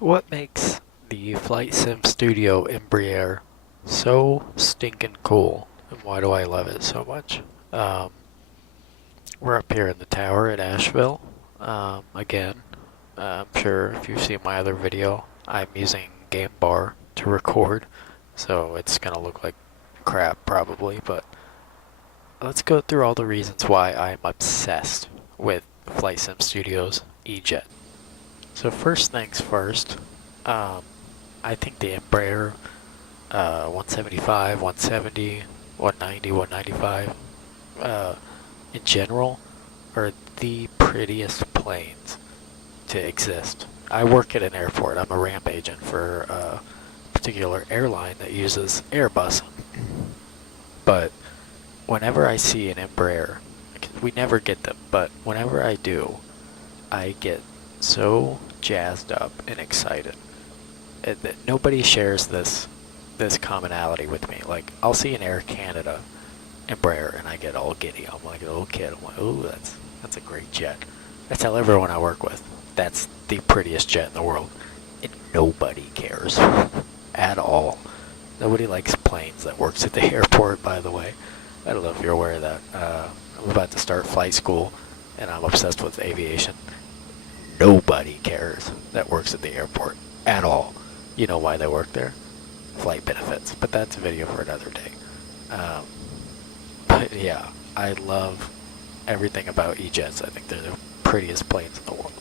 What makes the Flight Sim Studio Embraer so stinking cool, and why do I love it so much? Um, we're up here in the tower at Asheville. Again, I'm sure if you've seen my other video, I'm using Game Bar to record, so it's gonna look like crap probably, but let's go through all the reasons why I'm obsessed with Flight Sim Studios E-Jet. So first things first, um, I think the Embraer 175, 170, 190, 195 in general are the prettiest planes to exist. I work at an airport. I'm a ramp agent for a particular airline that uses Airbus. But whenever I see an Embraer, we never get them, but whenever I do, I get so jazzed up and excited. Nobody shares this commonality with me. Like, I'll see an Air Canada Embraer and I get all giddy. I'm like a little kid. I'm like, ooh, that's a great jet. I tell everyone I work with that's the prettiest jet in the world. And nobody cares at all. Nobody likes planes that works at the airport, by the way. I don't know if you're aware of that. I'm about to start flight school and I'm obsessed with aviation. Nobody cares that works at the airport at all. You know why they work there? Flight benefits, but that's a video for another day. But yeah, I love everything about E-Jets. I think they're the prettiest planes in the world.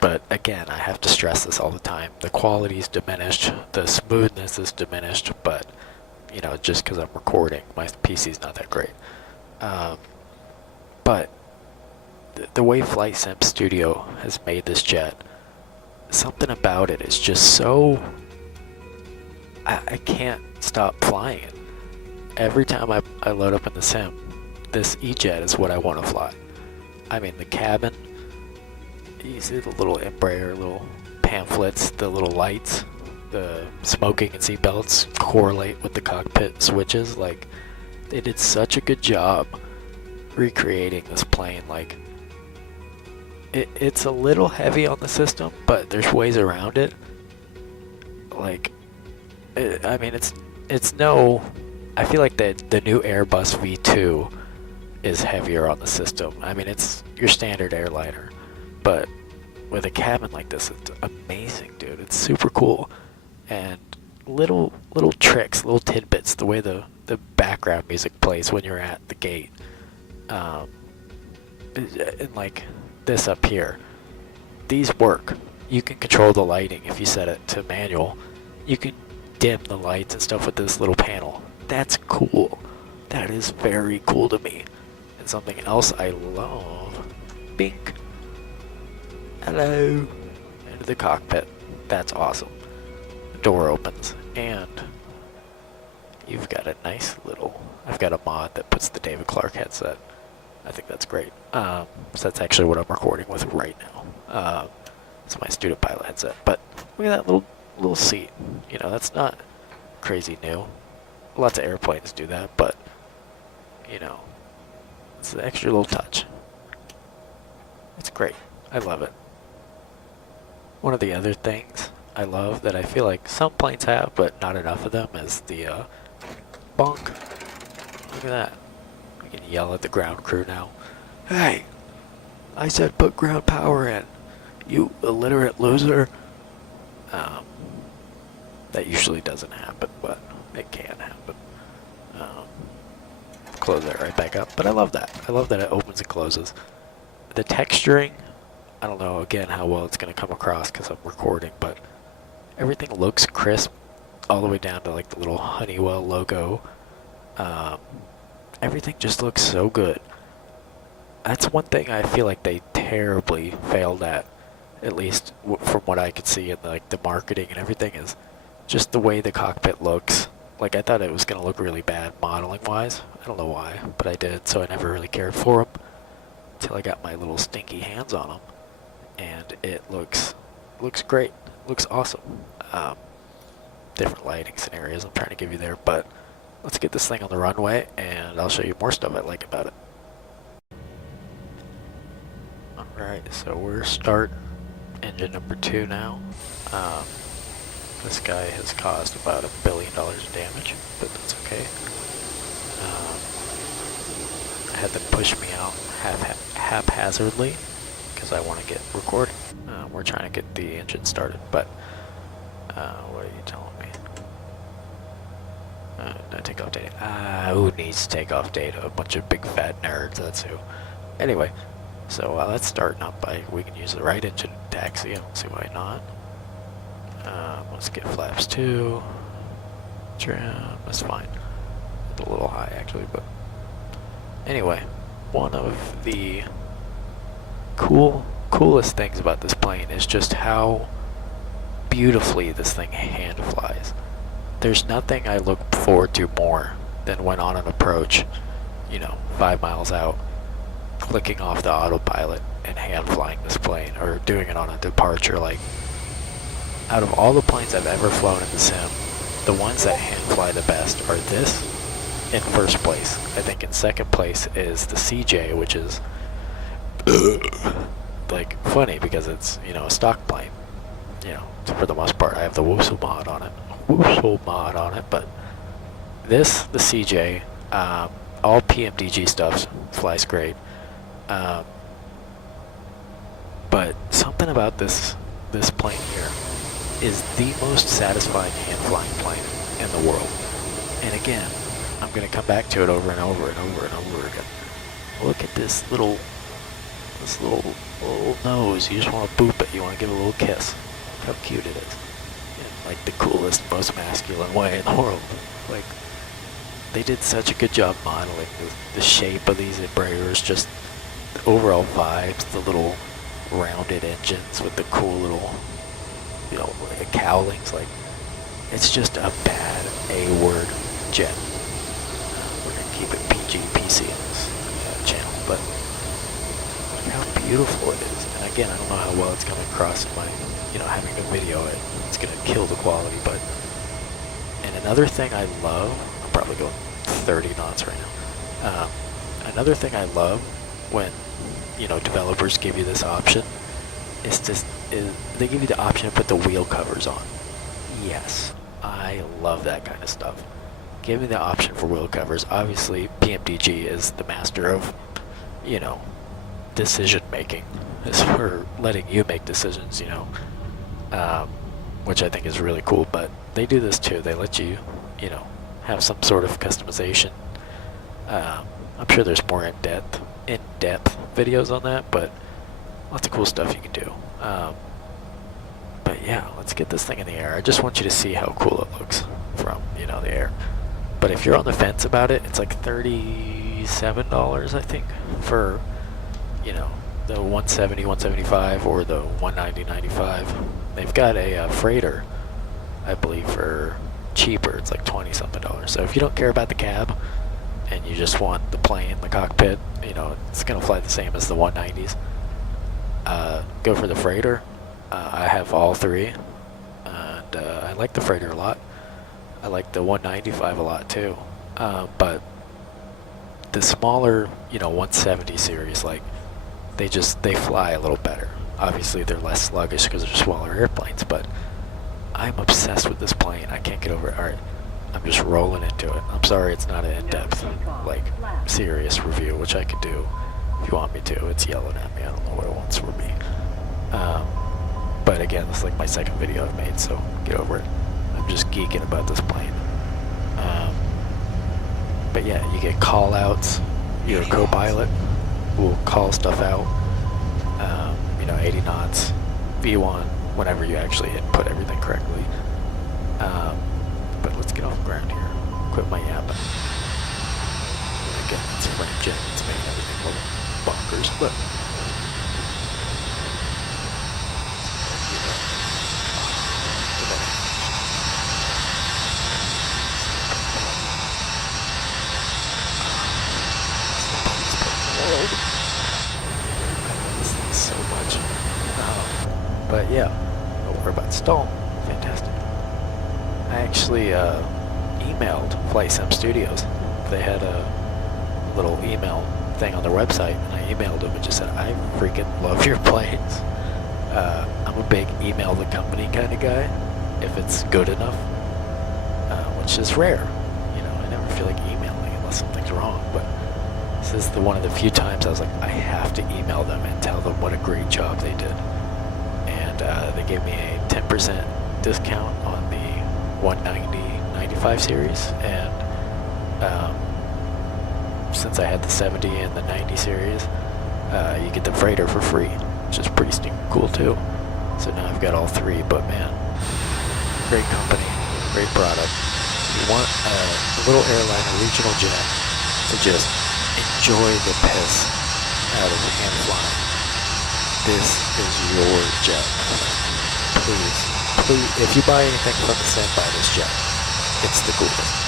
But again, I have to stress this all the time. The quality's diminished, the smoothness is diminished, but you know, just because I'm recording, my PC's not that great. Um, but the way Flight Sim Studio has made this jet, something about it is just so. I can't stop flying it. Every time I load up in the sim, this E-Jet is what I want to fly. I mean, the cabin, you see the little Embraer, little pamphlets, the little lights, the smoking and seat belts correlate with the cockpit switches. Like, they did such a good job recreating this plane. Like, it's a little heavy on the system, but there's ways around it. Like, I mean, it's no. I feel like the new Airbus V2 is heavier on the system. I mean, it's your standard airliner, but with a cabin like this, it's amazing, dude. It's super cool, and little tricks, little tidbits. The way the background music plays when you're at the gate, and like this up here, these work. You can control the lighting if you set it to manual. You can dim the lights and stuff with this little panel. That's cool. That is very cool to me. And something else I love. Bink. Hello. Into the cockpit. That's awesome. The door opens and you've got a nice little. I've got a mod that puts the David Clark headset. I think that's great. So that's actually what I'm recording with right now. It's my student pilot headset. But look at that little seat. You know, that's not crazy new. Lots of airplanes do that, but you know, it's an extra little touch. It's great. I love it. One of the other things I love that I feel like some planes have, but not enough of them, is the bonk. Look at that. We can yell at the ground crew now. Hey, I said put ground power in. You illiterate loser. That usually doesn't happen, but it can happen. Close that right back up. But I love that. I love that it opens and closes. The texturing, I don't know, again, how well it's going to come across because I'm recording, but everything looks crisp all the way down to like the little Honeywell logo. Everything just looks so good. That's one thing I feel like they terribly failed at least from what I could see in like the marketing and everything, is just the way the cockpit looks. Like, I thought it was going to look really bad modeling wise. I don't know why, but I did, so I never really cared for them until I got my little stinky hands on them, and it looks great. Looks awesome. Different lighting scenarios I'm trying to give you there, but let's get this thing on the runway and I'll show you more stuff I like about it. Alright, so we're starting engine number 2 now. This guy has caused about $1 billion of damage, but that's okay. I had them push me out haphazardly because I want to get recording. We're trying to get the engine started, but what are you telling me? No takeoff data. Who needs takeoff data? A bunch of big fat nerds, that's who. Anyway, so while that's starting up, we can use the right engine taxi. I don't see why not. Let's get flaps 2. Trim, that's fine. It's a little high actually, but anyway, one of the coolest things about this plane is just how beautifully this thing hand flies. There's nothing I look forward to more than when on an approach, 5 miles out, clicking off the autopilot and hand flying this plane, or doing it on a departure. Like, out of all the planes I've ever flown in the sim, the ones that hand fly the best are this in first place. I think in second place is the CJ, which is like funny because it's a stock plane. For the most part, I have the Woosel mod on it. But the CJ, all PMDG stuff flies great. But something about this plane here is the most satisfying hand-flying plane in the world. And again, I'm going to come back to it over and over and over and over again. Look at this little nose. You just want to boop it. You want to give it a little kiss. Look how cute it is. In, like, the coolest, most masculine way in the world. Like, they did such a good job modeling the shape of these embreators, just the overall vibes, the little rounded engines with the cool little cowlings. Like, it's just a bad A-word jet. We're gonna keep it PG PC in this channel, but look how beautiful it is. And again, I don't know how well it's coming across in my having a video. It's gonna kill the quality. But and another thing I love, I'm probably going 30 knots right now. Another thing I love when developers give you this option is they give you the option to put the wheel covers on. Yes, I love that kind of stuff. Give me the option for wheel covers. Obviously, PMDG is the master of, decision making. Is for letting you make decisions, which I think is really cool. But they do this too. They let you, have some sort of customization. I'm sure there's more in-depth videos on that, but lots of cool stuff you can do. But yeah, let's get this thing in the air. I just want you to see how cool it looks from, the air. But if you're on the fence about it, it's like $37, I think, for, the 170, 175 or the 190.95. They've got a freighter, I believe, for cheaper. It's like $20-something. So if you don't care about the cab and you just want the plane, the cockpit, it's gonna fly the same as the 190s. Go for the freighter. I have all three, and I like the freighter a lot. I like the 195 a lot too. But the smaller, 170 series, like, they fly a little better. Obviously, they're less sluggish because they're smaller airplanes, but I'm obsessed with this plane. I can't get over it. All right, I'm just rolling into it. I'm sorry it's not an in-depth, serious review, which I could do if you want me to. It's yelling at me. I don't know what it wants from me. But again, this is like my second video I've made, so get over it. I'm just geeking about this plane. But yeah, you get call-outs. Your co-pilot will call stuff out. 80 knots, V1, whenever you actually input everything correctly. But let's get off the ground here. Quit my yapping. Again, it's a French jet. It's making everything a little bonkers, but so much. But yeah, don't worry about stall. Fantastic. I actually emailed Flight Sim Studios. They had a little email thing on their website, and I emailed them and just said, I freaking love your planes. I'm a big email the company kind of guy, if it's good enough, which is rare. You know, I never feel like emailing unless something's wrong, but this is one of the few times I was like, I have to email them and tell them what a great job they did. And they gave me a 10% discount on the 190-95 series, and since I had the 70 and the 90 series, you get the freighter for free, which is pretty stinking cool too. So now I've got all three, but man, great company, great product. You want a little airline, a regional jet, to just enjoy the piss out of hand flying. This is your jet. Please, if you buy anything from the stand, buy this jet. It's the coolest.